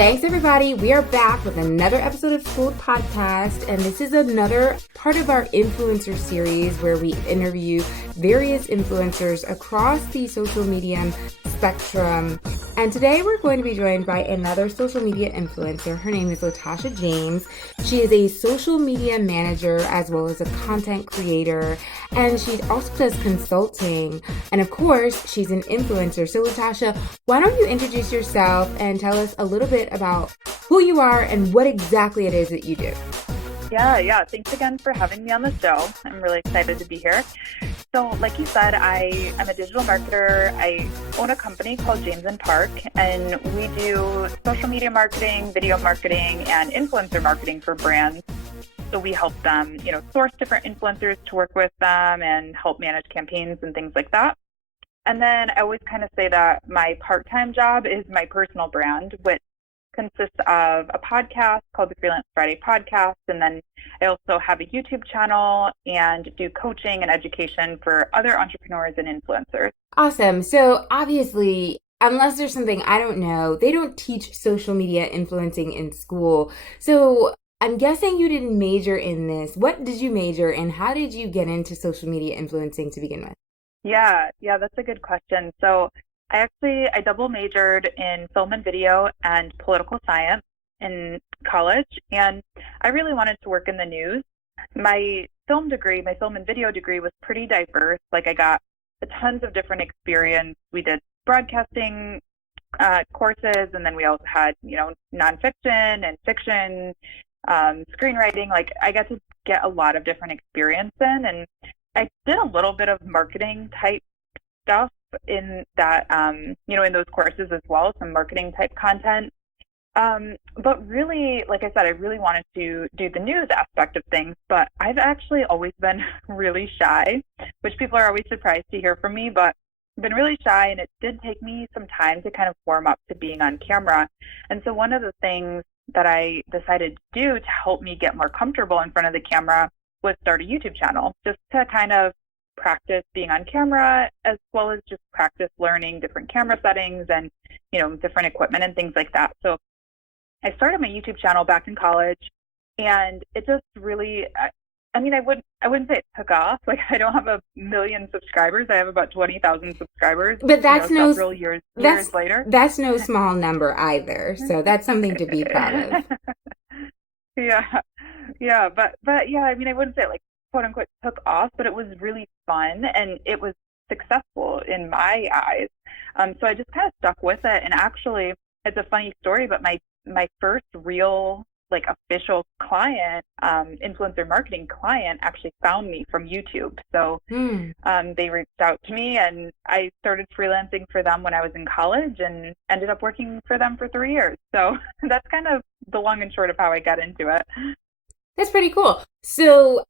Thanks, everybody. We are back with another episode of Schooled Podcast, and this is another part of our influencer series where we interview various influencers across the social media spectrum. And today we're going to be joined by another social media influencer. Her name is Latasha James. She is a social media manager as well as a content creator, and she also does consulting. And of course, she's an influencer. So Latasha, why don't you introduce yourself and tell us a little bit about who you are and what exactly it is that you do. Yeah. Thanks again for having me on the show. I'm really excited to be here. So like you said, I'm a digital marketer. I own a company called James Park, and we do social media marketing, video marketing, and influencer marketing for brands. So we help them, source different influencers to work with them and help manage campaigns and things like that. And then I always kind of say that my part-time job is my personal brand, which consists of a podcast called the Freelance Friday Podcast. And then I also have a YouTube channel and do coaching and education for other entrepreneurs and influencers. Awesome. So obviously, unless there's something I don't know, they don't teach social media influencing in school. So I'm guessing you didn't major in this. What did you major in? How did you get into social media influencing to begin with? Yeah, that's a good question. So I double majored in film and video and political science in college, and I really wanted to work in the news. My film and video degree was pretty diverse. Like I got tons of different experience. We did broadcasting courses, and then we also had, nonfiction and fiction, screenwriting. Like I got to get a lot of different experience in, and I did a little bit of marketing type stuff in that, in those courses as well, some marketing type content. But really, like I said, I really wanted to do the news aspect of things, but I've actually always been really shy, which people are always surprised to hear from me, but I've been really shy, and it did take me some time to kind of warm up to being on camera. And so one of the things that I decided to do to help me get more comfortable in front of the camera was start a YouTube channel, just to kind of practice being on camera, as well as just practice learning different camera settings and, different equipment and things like that. So I started my YouTube channel back in college, and it just really, I wouldn't say it took off. Like I don't have 1 million subscribers. I have about 20,000 subscriers. But that's several years later. That's no small number either. So that's something to be proud of. Yeah, but yeah, I wouldn't say it like quote unquote took off, but it was really fun and it was successful in my eyes. So I just kind of stuck with it. And actually, it's a funny story, but my first real like official client, influencer marketing client, actually found me from YouTube. So they reached out to me, and I started freelancing for them when I was in college and ended up working for them for 3 years. So that's kind of the long and short of how I got into it. That's pretty cool. So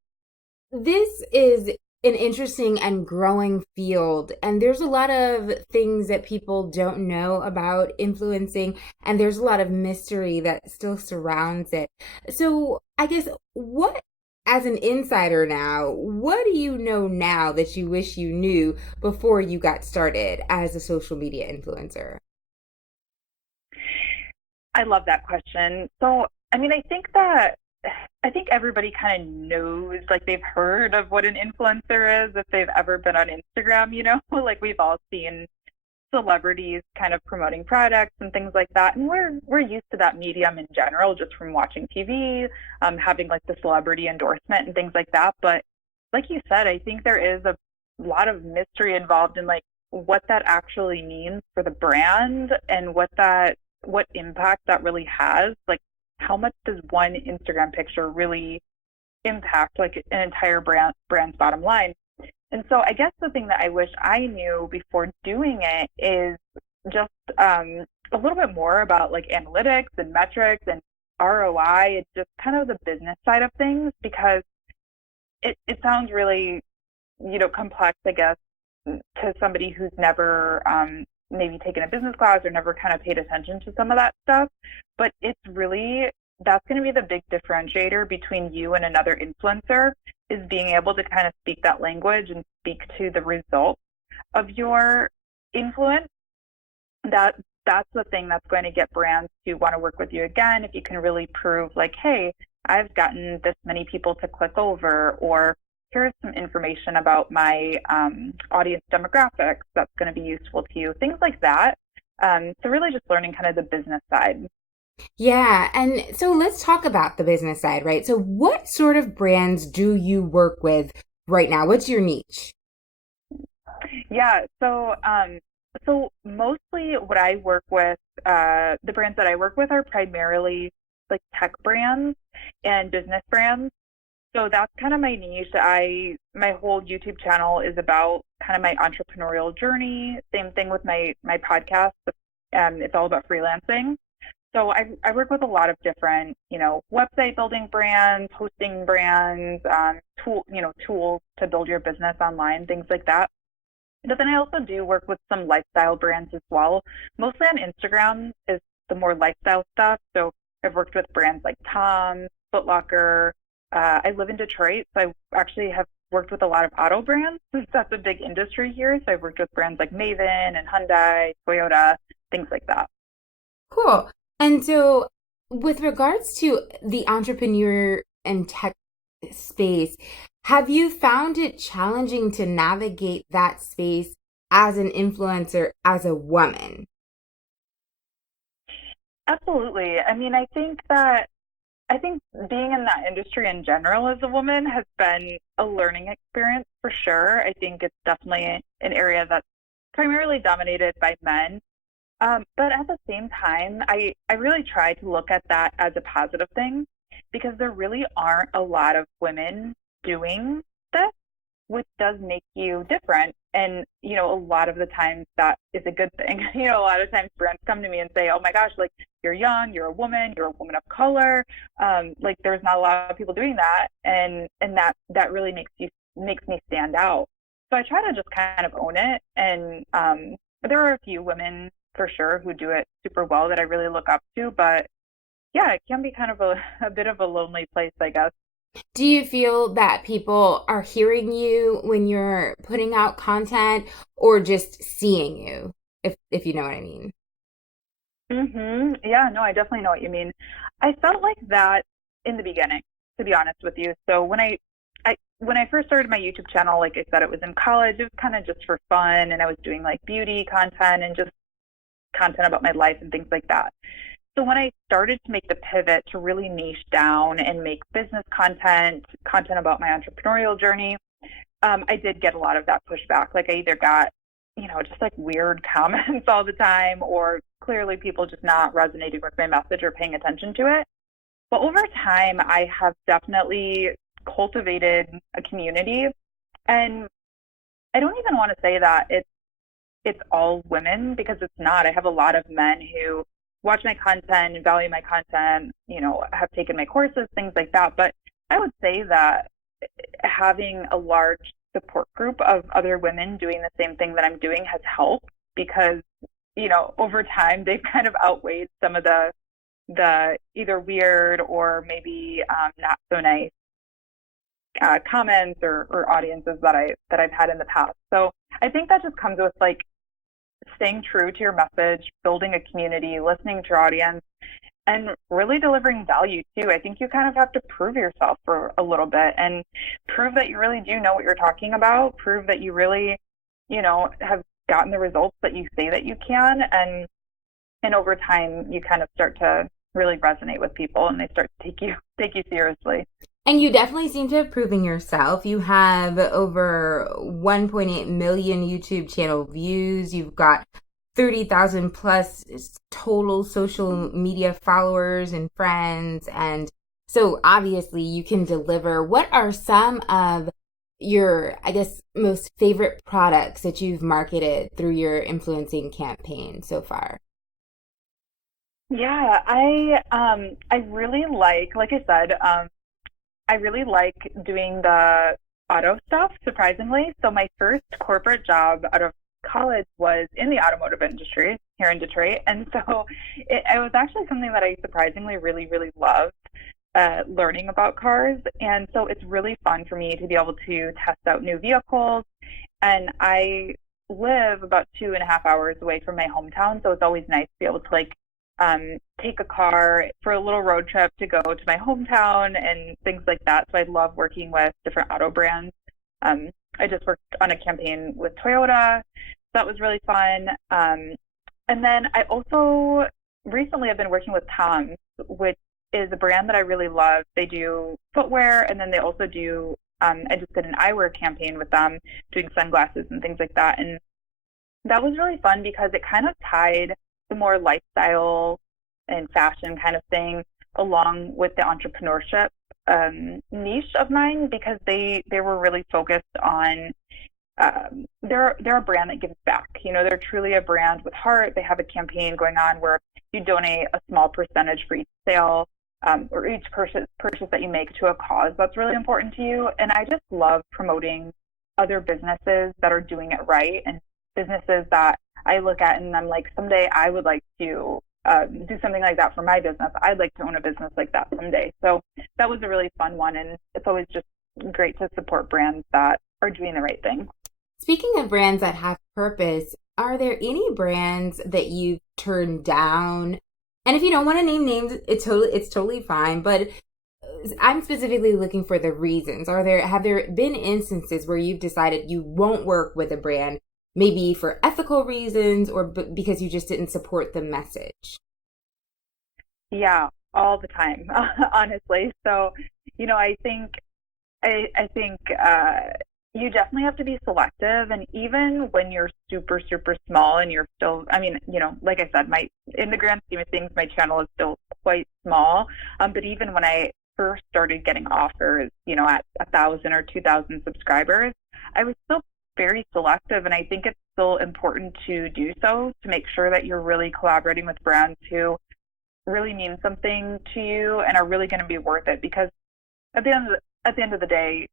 this is an interesting and growing field, and there's a lot of things that people don't know about influencing, and there's a lot of mystery that still surrounds it. So I guess as an insider now, what do you know now that you wish you knew before you got started as a social media influencer? I love that question. So, I think everybody kind of knows, like they've heard of what an influencer is if they've ever been on Instagram, like we've all seen celebrities kind of promoting products and things like that. And we're used to that medium in general, just from watching TV, having like the celebrity endorsement and things like that. But like you said, I think there is a lot of mystery involved in like what that actually means for the brand and what impact that really has. Like, how much does one Instagram picture really impact like an entire brand's bottom line? And so I guess the thing that I wish I knew before doing it is just a little bit more about like analytics and metrics and ROI. It's just kind of the business side of things, because it sounds really, complex, I guess, to somebody who's never maybe taken a business class or never kind of paid attention to some of that stuff. But it's really, that's going to be the big differentiator between you and another influencer, is being able to kind of speak that language and speak to the results of your influence. That's that's the thing that's going to get brands to want to work with you again. If you can really prove like, hey, I've gotten this many people to click over, or here's some information about my audience demographics that's going to be useful to you, things like that. So really just learning kind of the business side. Yeah. And so let's talk about the business side, right? So what sort of brands do you work with right now? What's your niche? Yeah, so mostly what I work with, the brands that I work with are primarily like tech brands and business brands. So that's kind of my niche. My whole YouTube channel is about kind of my entrepreneurial journey. Same thing with my podcast. It's all about freelancing. So I work with a lot of different, website building brands, hosting brands, tools to build your business online, things like that. But then I also do work with some lifestyle brands as well. Mostly on Instagram is the more lifestyle stuff. So I've worked with brands like Tom, Foot Locker. I live in Detroit, so I actually have worked with a lot of auto brands. That's a big industry here. So I've worked with brands like Maven and Hyundai, Toyota, things like that. Cool. And so, with regards to the entrepreneur and tech space, have you found it challenging to navigate that space as an influencer, as a woman? Absolutely. I mean, I think being in that industry in general as a woman has been a learning experience for sure. I think it's definitely an area that's primarily dominated by men. But at the same time, I really try to look at that as a positive thing, because there really aren't a lot of women doing this, which does make you different. And, a lot of the times that is a good thing. A lot of times brands come to me and say, oh my gosh, like, you're young, you're a woman of color. Like, there's not a lot of people doing that. And that really makes me stand out. So I try to just kind of own it. And there are a few women for sure who do it super well that I really look up to. But yeah, it can be kind of a bit of a lonely place, I guess. Do you feel that people are hearing you when you're putting out content, or just seeing you, if you know what I mean? Yeah, no, I definitely know what you mean. I felt like that in the beginning, to be honest with you. So when I first started my YouTube channel, like I said, it was in college. It was kind of just for fun, and I was doing like beauty content and just content about my life and things like that. So when I started to make the pivot to really niche down and make business content about my entrepreneurial journey, I did get a lot of that pushback. Like, I either got, just like weird comments all the time, or clearly people just not resonating with my message or paying attention to it. But over time, I have definitely cultivated a community. And I don't even want to say that it's all women, because it's not. I have a lot of men who watch my content and value my content, have taken my courses, things like that. But I would say that having a large support group of other women doing the same thing that I'm doing has helped, because, over time they've kind of outweighed some of the either weird or maybe not so nice comments or audiences that I've had in the past. So I think that just comes with like staying true to your message, building a community, listening to your audience, and really delivering value too. I think you kind of have to prove yourself for a little bit, and prove that you really do know what you're talking about, prove that you really, have gotten the results that you say that you can. And over time you kind of start to really resonate with people, and they start to take you seriously. And you definitely seem to have proven yourself. You have over 1.8 million YouTube channel views. You've got 30,000 plus total social media followers and friends. And so obviously you can deliver. What are some of your, I guess, most favorite products that you've marketed through your influencing campaign so far? Yeah, I really like I said, I really like doing the auto stuff, surprisingly. So my first corporate job out of college was in the automotive industry here in Detroit. And so it was actually something that I surprisingly really, really loved, learning about cars. And so it's really fun for me to be able to test out new vehicles. And I live about 2.5 hours away from my hometown, so it's always nice to be able to take a car for a little road trip to go to my hometown and things like that. So I love working with different auto brands. I just worked on a campaign with Toyota. So that was really fun. And then I also recently have been working with Tom's, which is a brand that I really love. They do footwear, and then they also do, I just did an eyewear campaign with them, doing sunglasses and things like that. And that was really fun because it kind of tied the more lifestyle and fashion kind of thing along with the entrepreneurship niche of mine, because they were really focused on they're a brand that gives back. They're truly a brand with heart. They have a campaign going on where you donate a small percentage for each sale or each purchase that you make to a cause that's really important to you. And I just love promoting other businesses that are doing it right, and businesses that I look at and I'm like, someday I would like to do something like that for my business. I'd like to own a business like that someday. So that was a really fun one, and it's always just great to support brands that are doing the right thing. Speaking of brands that have purpose, are there any brands that you've turned down? And if you don't want to name names, it's totally fine. But I'm specifically looking for the reasons. Have there been instances where you've decided you won't work with a brand, maybe for ethical reasons or because you just didn't support the message? Yeah, all the time, honestly. So, I think you definitely have to be selective. And even when you're super, super small and you're still, like I said, in the grand scheme of things, my channel is still quite small. But even when I first started getting offers, at 1,000 or 2,000 subscribers, I was still very selective. And I think it's still important to do so, to make sure that you're really collaborating with brands who really mean something to you and are really going to be worth it. Because at the end of the day,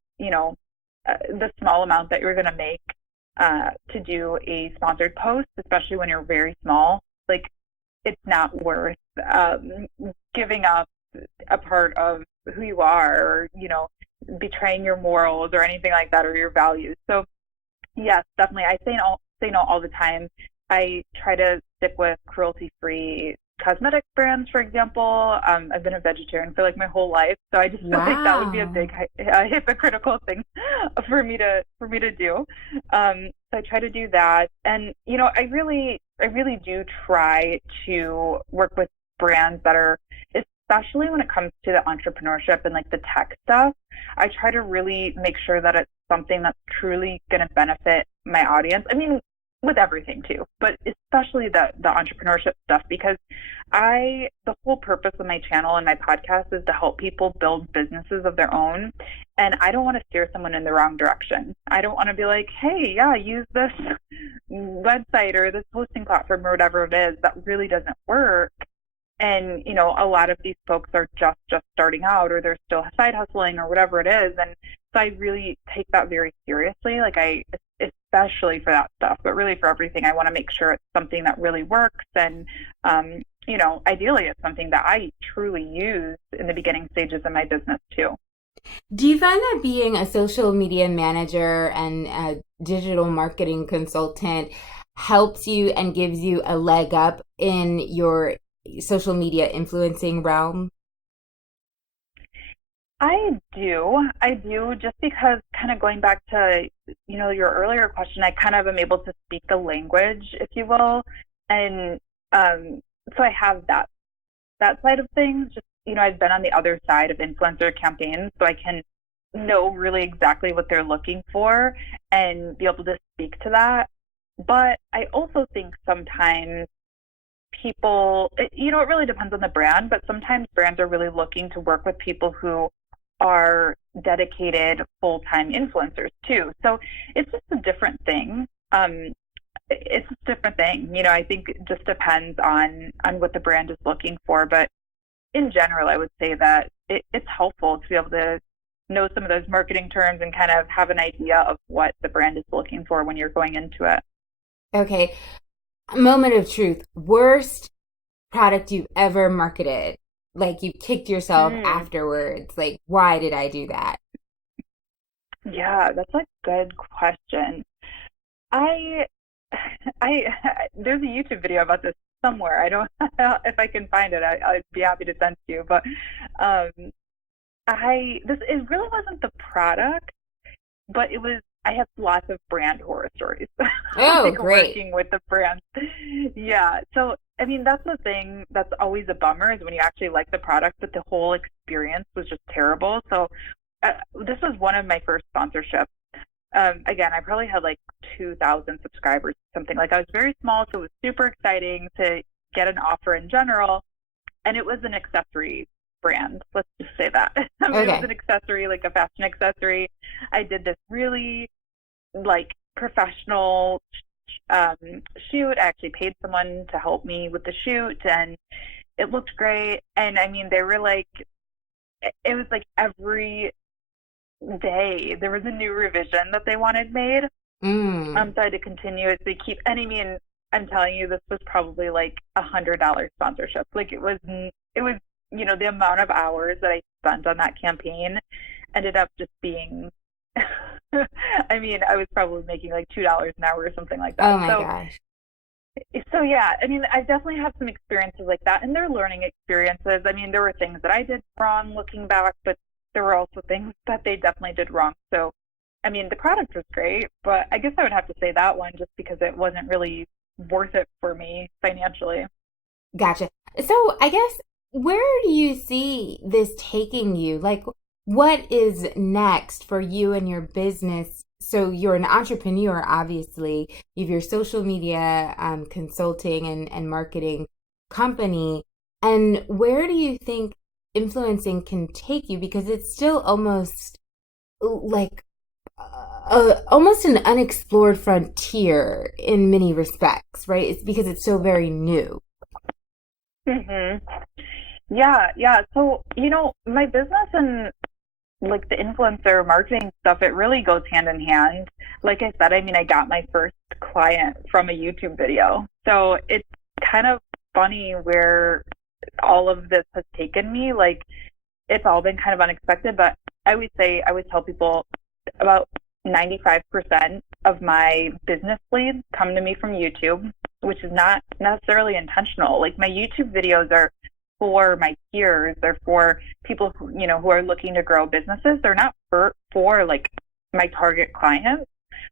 the small amount that you're going to make to do a sponsored post, especially when you're very small, it's not worth giving up a part of who you are, or betraying your morals or anything like that, or your values. So yes, definitely, I say no all the time. I try to stick with cruelty-free cosmetic brands, for example. I've been a vegetarian for my whole life, so I just feel like that would be a big hypocritical thing for me to do. So I try to do that, and I really do try to work with brands that are, especially when it comes to the entrepreneurship and the tech stuff. I try to really make sure that it's something that's truly going to benefit my audience. With everything too, but especially the entrepreneurship stuff, because the whole purpose of my channel and my podcast is to help people build businesses of their own. And I don't want to steer someone in the wrong direction. I don't want to be like, hey, yeah, use this website or this hosting platform or whatever it is. That really doesn't work. And, a lot of these folks are just starting out, or they're still side hustling or whatever it is. And so I really take that very seriously. Especially for that stuff, but really for everything, I want to make sure it's something that really works. And, ideally it's something that I truly use in the beginning stages of my business too. Do you find that being a social media manager and a digital marketing consultant helps you and gives you a leg up in your social media influencing realm? I do, just because, kind of going back to, your earlier question, I kind of am able to speak the language, if you will. And so I have that side of things. Just, I've been on the other side of influencer campaigns, so I can know really exactly what they're looking for and be able to speak to that. But I also think sometimes people, it really depends on the brand, but sometimes brands are really looking to work with people who are dedicated full-time influencers too. So it's just a different thing. It's a different thing. I think it just depends on what the brand is looking for. But in general, I would say that it's helpful to be able to know some of those marketing terms and kind of have an idea of what the brand is looking for when you're going into it. Okay. Moment of truth. Worst product you've ever marketed? You kicked yourself afterwards. Why did I do that? Yeah, that's a good question. I I there's a YouTube video about this somewhere. I don't if I can find it, I'd be happy to send to you. But um, I this it really wasn't the product, but it was. I have lots of brand horror stories, Oh, like great. working with the brand. Yeah. So I mean, that's the thing that's always a bummer is when you actually like the product, but the whole experience was just terrible. So this was one of my first sponsorships. Again, I probably had like 2,000 subscribers, something like I was very small, so it was super exciting to get an offer in general. And it was an accessory brand. Let's just say that. It was Okay. an accessory, like a fashion accessory. I did this really like professional um, shoot. I actually paid someone to help me with the shoot, and it looked great. And I mean, they were like, it was like every day there was a new revision that they wanted made. Mm. So I had to continuously keep, and I mean, I'm telling you, this was probably like $100 sponsorship. Like it was, the amount of hours that I spent on that campaign ended up just being, I mean, I was probably making like $2 an hour or something like that. Oh my So, gosh. so yeah, I mean, I definitely have some experiences like that, and they're learning experiences. I mean, there were things that I did wrong looking back, but there were also things that they definitely did wrong. So, I mean, the product was great, but I guess I would have to say that one just because it wasn't really worth it for me financially. Gotcha. So I guess where do you see this taking you? Like, what is next for you and your business? So you're an entrepreneur, obviously. You have your social media consulting and marketing company. And where do you think influencing can take you? Because it's still almost like almost an unexplored frontier in many respects, right? It's because it's so very new. hmm Yeah, yeah. So, my business and like the influencer marketing stuff, it really goes hand in hand. Like I said, I mean, I got my first client from a YouTube video. So it's kind of funny where all of this has taken me. Like it's all been kind of unexpected, but I always tell people about 95% of my business leads come to me from YouTube, which is not necessarily intentional. Like my YouTube videos are for my peers, they're for people who are looking to grow businesses. They're not for like my target clients,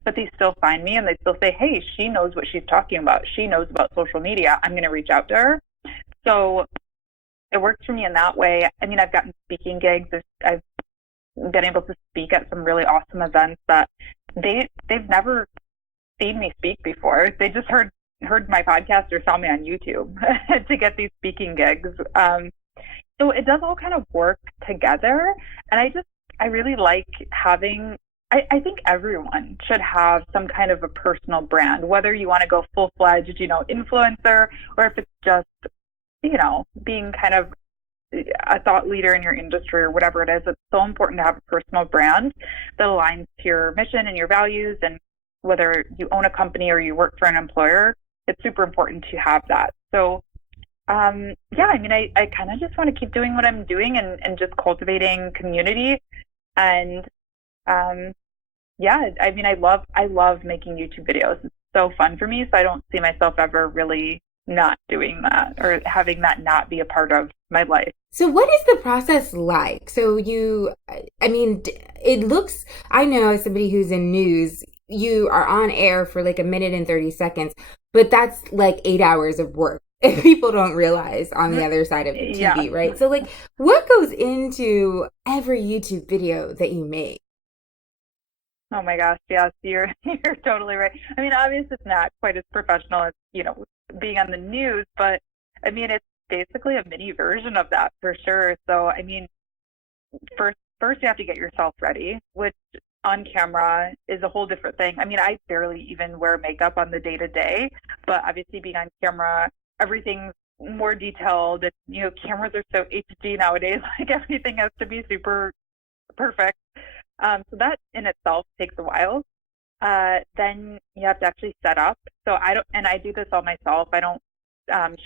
but they still find me and they still say, "Hey, she knows what she's talking about. She knows about social media. I'm going to reach out to her." So it works for me in that way. I mean, I've gotten speaking gigs. I've been able to speak at some really awesome events that they've never seen me speak before. They just heard my podcast or saw me on YouTube to get these speaking gigs. So it does all kind of work together, and I really like having. I think everyone should have some kind of a personal brand, whether you want to go full fledged, influencer, or if it's just being kind of a thought leader in your industry or whatever it is. It's so important to have a personal brand that aligns to your mission and your values. And whether you own a company or you work for an employer, it's super important to have that. So, yeah, I mean, I kind of just want to keep doing what I'm doing and just cultivating community. And yeah, I mean, I love making YouTube videos. It's so fun for me. So I don't see myself ever really not doing that or having that not be a part of my life. So what is the process like? So I mean, it looks, I know as somebody who's in news, you are on air for like a minute and 30 seconds, but that's like 8 hours of work. And people don't realize on the other side of the Yeah. TV, right? So like what goes into every YouTube video that you make? Oh my gosh, yes, you're totally right. I mean, obviously it's not quite as professional as, being on the news, but I mean it's basically a mini version of that for sure. So I mean, first you have to get yourself ready, which on camera is a whole different thing. I mean, I barely even wear makeup on the day to day, but obviously being on camera, everything's more detailed. Cameras are so HD nowadays, like everything has to be super perfect. So that in itself takes a while. Then you have to actually set up. So I do this all myself. I don't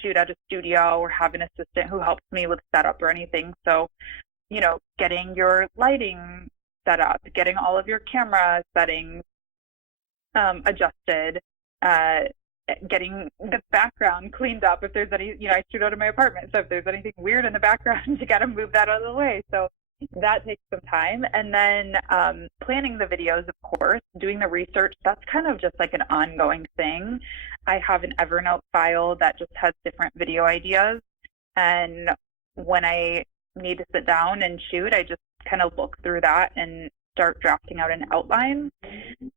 shoot at a studio or have an assistant who helps me with setup or anything. So, getting your lighting set up, getting all of your camera settings adjusted, uh, getting the background cleaned up. If there's any, I shoot out of my apartment. So if there's anything weird in the background, you got to move that out of the way. So that takes some time. And then planning the videos, of course, doing the research, that's kind of just like an ongoing thing. I have an Evernote file that just has different video ideas. And when I need to sit down and shoot, I just kind of look through that and start drafting out an outline.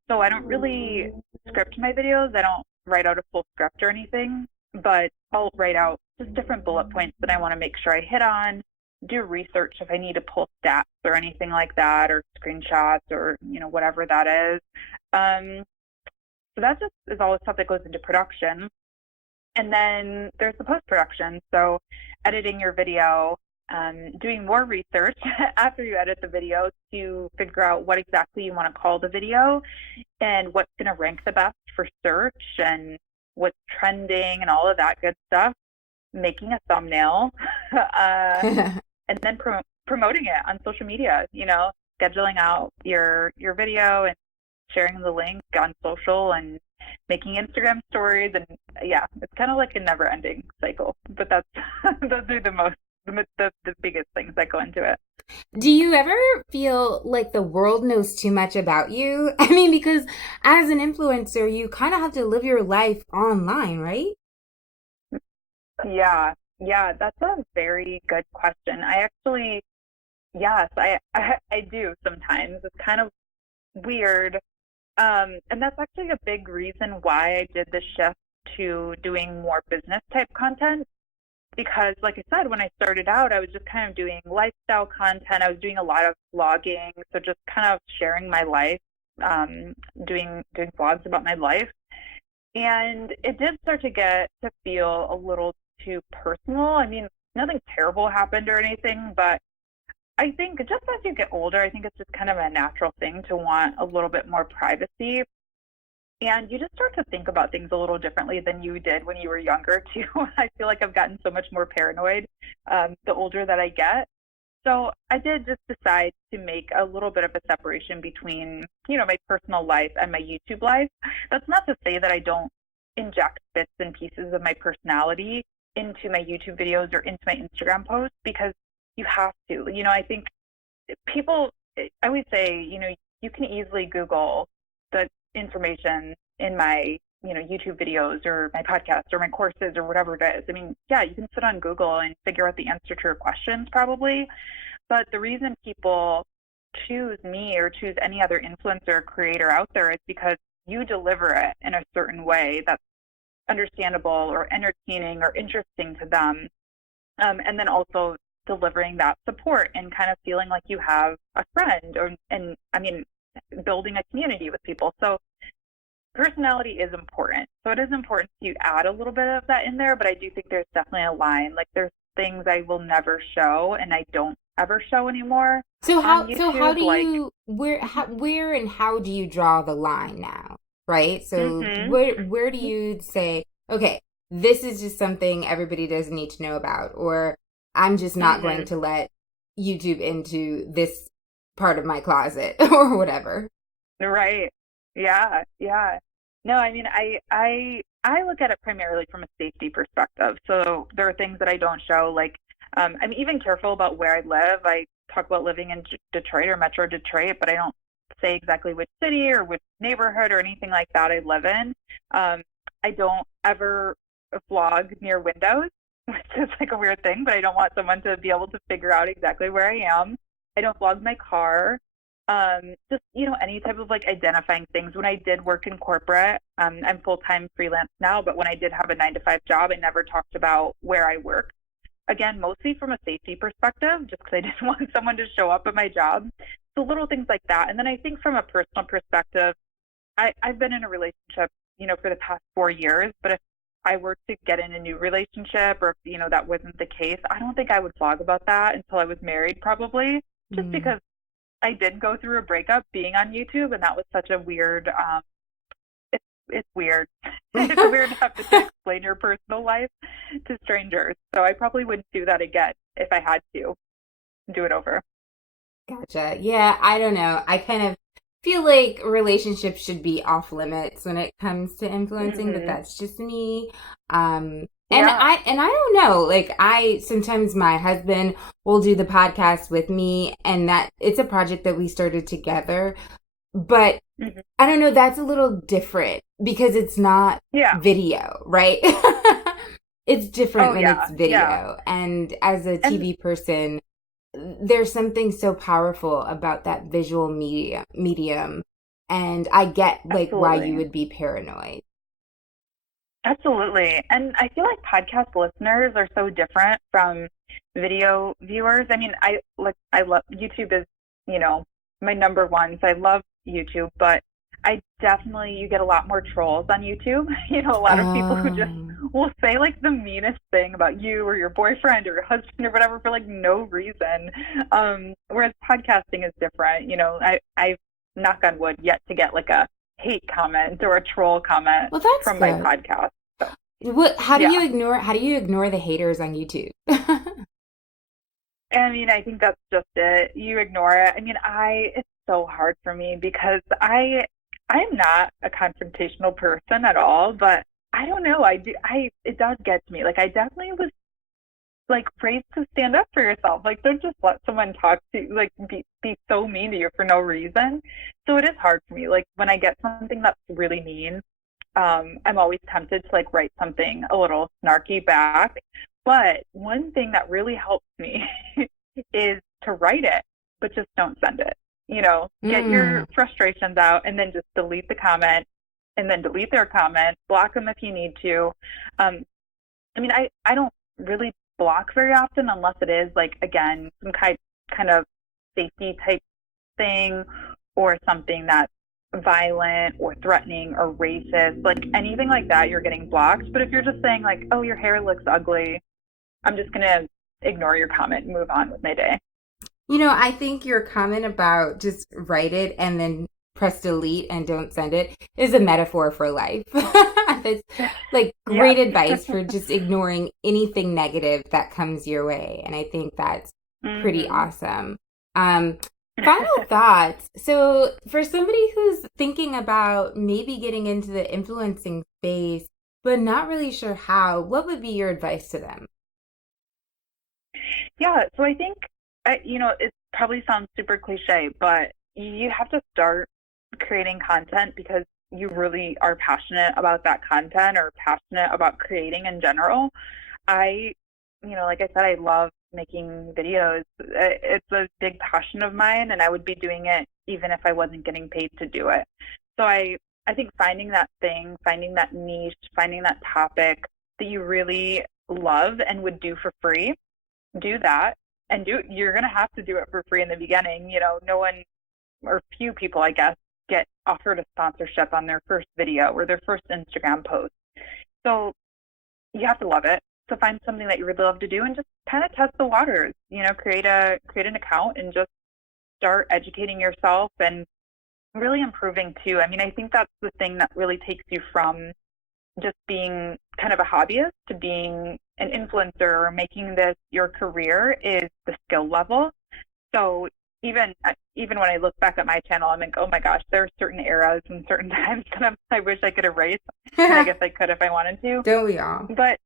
So I don't really script my videos. I don't write out a full script or anything, but I'll write out just different bullet points that I want to make sure I hit on, do research if I need to pull stats or anything like that, or screenshots or, whatever that is. So that just is all the stuff that goes into production. And then there's the post-production. So editing your video, doing more research after you edit the video to figure out what exactly you want to call the video and what's going to rank the best for search and what's trending and all of that good stuff. Making a thumbnail, and then promoting it on social media, scheduling out your video and sharing the link on social and making Instagram stories. And yeah, it's kind of like a never ending cycle, but those are the biggest things that go into it. Do you ever feel like the world knows too much about you? I mean, because as an influencer, you kind of have to live your life online, right? Yeah, that's a very good question. Yes, I do sometimes. It's kind of weird. And that's actually a big reason why I did the shift to doing more business type content. Because like I said, when I started out, I was just kind of doing lifestyle content. I was doing a lot of vlogging. So just kind of sharing my life, doing vlogs about my life. And it did start to feel a little too personal. I mean, nothing terrible happened or anything, but I think just as you get older, I think it's just kind of a natural thing to want a little bit more privacy. And you just start to think about things a little differently than you did when you were younger, too. I feel like I've gotten so much more paranoid the older that I get. So I did just decide to make a little bit of a separation between, my personal life and my YouTube life. That's not to say that I don't inject bits and pieces of my personality into my YouTube videos or into my Instagram posts, because you have to. I think people, I always say, you can easily Google the information in my, YouTube videos or my podcasts or my courses or whatever it is. I mean, yeah, you can sit on Google and figure out the answer to your questions probably. But the reason people choose me or choose any other influencer or creator out there is because you deliver it in a certain way that's understandable or entertaining or interesting to them. And then also delivering that support and kind of feeling like you have a friend building a community with people. So personality is important. So it is important to add a little bit of that in there, but I do think there's definitely a line. Like there's things I will never show and I don't ever show anymore. So how do you where and how do you draw the line now? Right? So where do you say, okay, this is just something everybody doesn't need to know about, or I'm just not going to let YouTube into this part of my closet or whatever. Right. Yeah. No, I mean, I look at it primarily from a safety perspective. So there are things that I don't show, like I'm even careful about where I live. I talk about living in Detroit or Metro Detroit, but I don't say exactly which city or which neighborhood or anything like that I live in. I don't ever vlog near windows, which is like a weird thing, but I don't want someone to be able to figure out exactly where I am. I don't vlog my car. Just, any type of like identifying things. When I did work in corporate, I'm full-time freelance now, but when I did have a 9-to-5 job, I never talked about where I work. Again, mostly from a safety perspective, just because I didn't want someone to show up at my job. So little things like that. And then I think from a personal perspective, I've been in a relationship, for the past 4 years, but if I were to get in a new relationship or if, that wasn't the case, I don't think I would vlog about that until I was married, probably, just because I did go through a breakup being on YouTube, and that was such a weird, it's weird. It's weird to have to explain your personal life to strangers. So I probably wouldn't do that again if I had to do it over. Gotcha. Yeah, I don't know. I kind of feel like relationships should be off limits when it comes to influencing, but that's just me. And I don't know, like sometimes my husband will do the podcast with me, and that it's a project that we started together, but I don't know, that's a little different because it's not video, right? It's different when it's video. And as a TV person, there's something so powerful about that visual medium. And I get like why you would be paranoid. Absolutely. And I feel like podcast listeners are so different from video viewers. I mean, I love YouTube is, my number one. So I love YouTube, but you get a lot more trolls on YouTube. A lot of people who just will say like the meanest thing about you or your boyfriend or your husband or whatever for like no reason. Whereas podcasting is different. I've knock on wood yet to get like a hate comment or a troll comment from my podcast. So, how do you ignore the haters on YouTube? I mean, I think that's just it. You ignore it. I mean, it's so hard for me because I'm not a confrontational person at all, but I don't know. It does get to me. Like, I definitely was like raised to stand up for yourself. Like, don't just let someone talk to you, like be so mean to you for no reason. So it is hard for me. Like when I get something that's really mean, I'm always tempted to like write something a little snarky back. But one thing that really helps me is to write it, but just don't send it. Get your frustrations out and then just delete the comment and then delete their comment, block them if you need to. I mean, I don't really block very often unless it is like, again, some kind of safety type thing or something that's violent or threatening or racist, like anything like that, you're getting blocked. But if you're just saying like, oh, your hair looks ugly, I'm just going to ignore your comment and move on with my day. I think your comment about just write it and then press delete and don't send it is a metaphor for life. It's like great advice for just ignoring anything negative that comes your way. And I think that's pretty awesome. Final thoughts. So for somebody who's thinking about maybe getting into the influencing space, but not really sure how, what would be your advice to them? Yeah, so I think, it probably sounds super cliche, but you have to start creating content because you really are passionate about that content or passionate about creating in general. Like I said, I love making videos. It's a big passion of mine, and I would be doing it even if I wasn't getting paid to do it. So I think finding that thing, finding that niche, finding that topic that you really love and would do for free, do that. And you're going to have to do it for free in the beginning. No one or few people, I guess, get offered a sponsorship on their first video or their first Instagram post. So you have to love it. So find something that you really love to do and just kind of test the waters, create an account and just start educating yourself and really improving too. I mean, I think that's the thing that really takes you from just being kind of a hobbyist to being an influencer or making this your career is the skill level. So even when I look back at my channel, I'm like, oh my gosh, there are certain eras and certain times that I wish I could erase. And I guess I could if I wanted to. Don't we all? But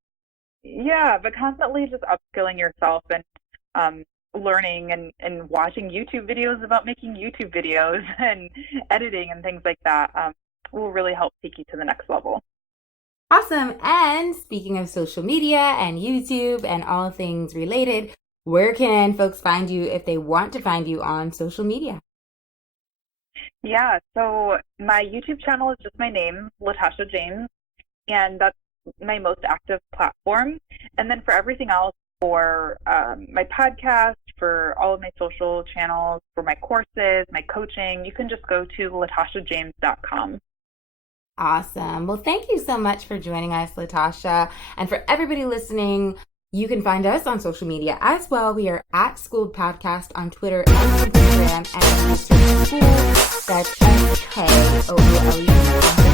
constantly just upskilling yourself and learning and watching YouTube videos about making YouTube videos and editing and things like that will really help take you to the next level. Awesome. And speaking of social media and YouTube and all things related, where can folks find you if they want to find you on social media? Yeah, so my YouTube channel is just my name, Latasha James, and that's my most active platform. And then for everything else, for my podcast, for all of my social channels, for my courses, my coaching, you can just go to latashajames.com. Awesome. Well, thank you so much for joining us, Latasha. And for everybody listening, you can find us on social media as well. We are at Schooled Podcast on Twitter and Instagram, and School, that's Skoolu.